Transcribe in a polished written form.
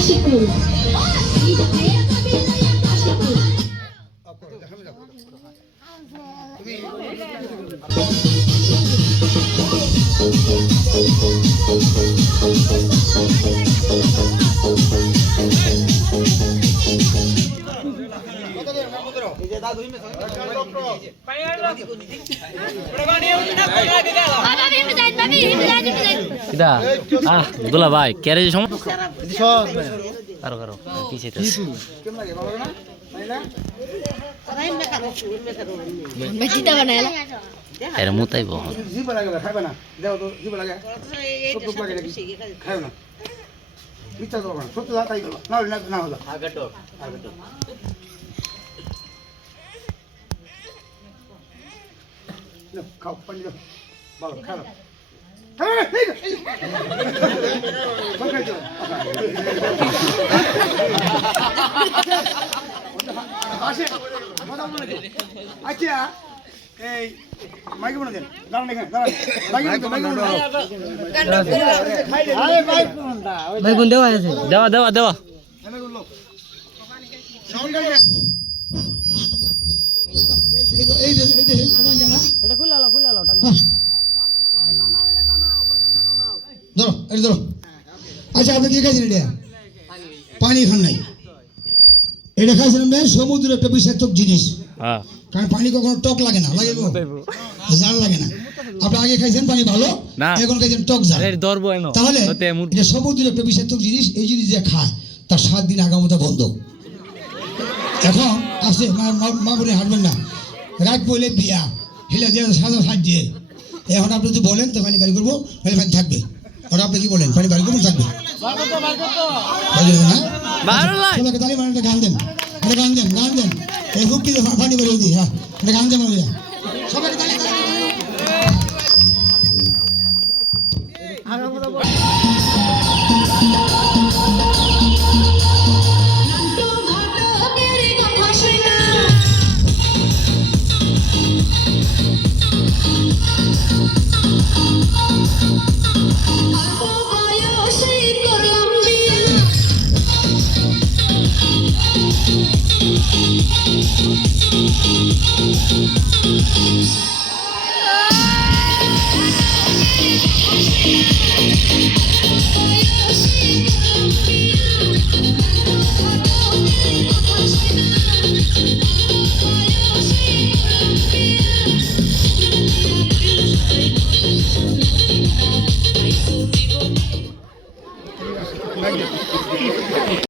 আশিকুল দুলা ভাই ক্যারেজ কারো কারো কি চাইতেছে এর মুতাইব খাও পানি দাও ভালো খাও আচ্ছা এই মাইকে বলে দেন দাঁড়ান এখানে ভাই দেওয়া আছে দেওয়া দেওয়া দেওয়া এটা খুলে আলো ধরো এটা ধরো আচ্ছা আপনি কি খাইছেন এটা পানি খান নাই এটা খাইছেন আপনি সমুদ্রের একটা বিষাক্ত জিনিস কারণ পানি কখনো টক লাগে না লাগে জাল লাগে না আপনি আগে খাইছেন পানি ভালো এখন খাইছেন টক জাল তাহলে এটা সমুদ্রের একটা বিষাক্ত জিনিস এই জিনিস যে খায় তার 7 দিন আগামতা বন্ধ এখন আসে মা বলে হাঁটবেন না রাত পড়লে বিয়া হেলে দিয়ে সাজা সাজিয়ে এখন আপনি যদি বলেন তো পানি বাড়ি করবো তাহলে পানি থাকবে আর আপনি কি বলেন পানি বাড়ি করবো থাকবে সবাইকে তালি মানে গান দেন গান দেন এই হুক দিয়ে পানি বাড়িয়ে দিই হ্যাঁ গান দেন সবাইকে তালি